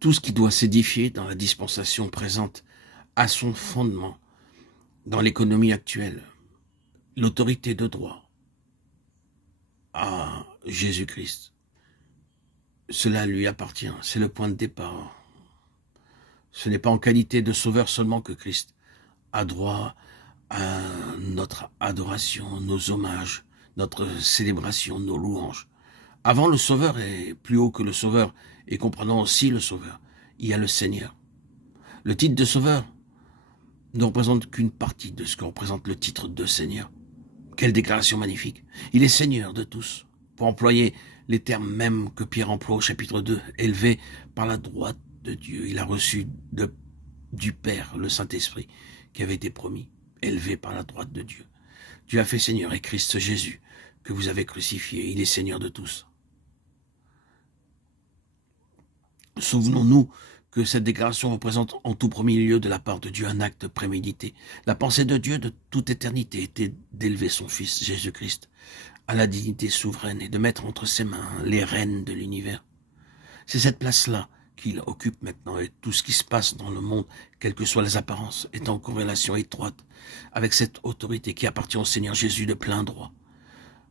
Tout ce qui doit s'édifier dans la dispensation présente a son fondement dans l'économie actuelle. L'autorité de droit à Jésus-Christ. Cela lui appartient, c'est le point de départ. Ce n'est pas en qualité de sauveur seulement que Christ a droit à notre adoration, nos hommages, notre célébration, nos louanges. Avant le Sauveur et plus haut que le Sauveur, et comprenant aussi le Sauveur, il y a le Seigneur. Le titre de Sauveur ne représente qu'une partie de ce que représente le titre de Seigneur. Quelle déclaration magnifique! Il est Seigneur de tous. Pour employer les termes mêmes que Pierre emploie au chapitre 2, élevé par la droite de Dieu, il a reçu du Père le Saint-Esprit qui avait été promis, élevé par la droite de Dieu. Dieu a fait Seigneur et Christ Jésus que vous avez crucifié. Il est Seigneur de tous. Souvenons-nous que cette déclaration représente en tout premier lieu de la part de Dieu un acte prémédité. La pensée de Dieu de toute éternité était d'élever son Fils Jésus-Christ à la dignité souveraine et de mettre entre ses mains les rênes de l'univers. C'est cette place-là qu'il occupe maintenant, et tout ce qui se passe dans le monde, quelles que soient les apparences, est en corrélation étroite avec cette autorité qui appartient au Seigneur Jésus de plein droit.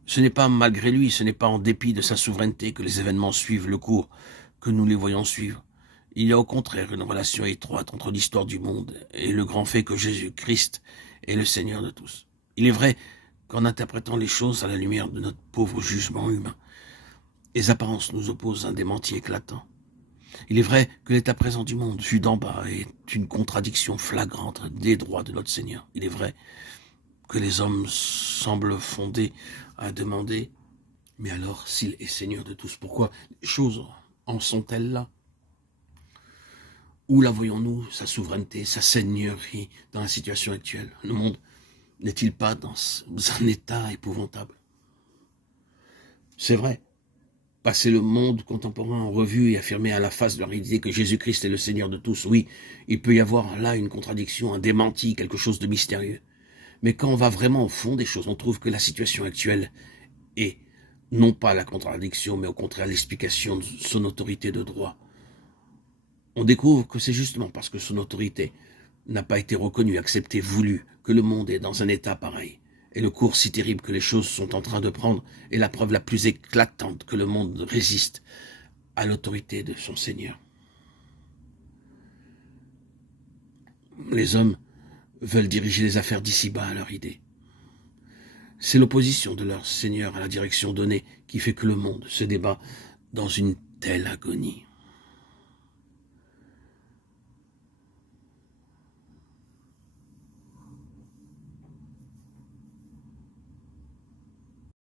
Ce n'est pas malgré lui, ce n'est pas en dépit de sa souveraineté que les événements suivent le cours que nous les voyons suivre. Il y a au contraire une relation étroite entre l'histoire du monde et le grand fait que Jésus-Christ est le Seigneur de tous. Il est vrai qu'en interprétant les choses à la lumière de notre pauvre jugement humain, les apparences nous opposent un démenti éclatant. Il est vrai que l'état présent du monde, vu d'en bas, est une contradiction flagrante des droits de notre Seigneur. Il est vrai que les hommes semblent fondés à demander, mais alors s'il est Seigneur de tous, pourquoi les choses en sont-elles là? Où la voyons-nous, sa souveraineté, sa seigneurie dans la situation actuelle? Le monde n'est-il pas dans un état épouvantable? C'est vrai. Passer le monde contemporain en revue et affirmer à la face de la réalité que Jésus-Christ est le Seigneur de tous, oui, il peut y avoir là une contradiction, un démenti, quelque chose de mystérieux. Mais quand on va vraiment au fond des choses, on trouve que la situation actuelle est non pas la contradiction, mais au contraire l'explication de son autorité de droit. On découvre que c'est justement parce que son autorité n'a pas été reconnue, acceptée, voulue, que le monde est dans un état pareil. Et le cours si terrible que les choses sont en train de prendre est la preuve la plus éclatante que le monde résiste à l'autorité de son Seigneur. Les hommes veulent diriger les affaires d'ici-bas à leur idée. C'est l'opposition de leur Seigneur à la direction donnée qui fait que le monde se débat dans une telle agonie.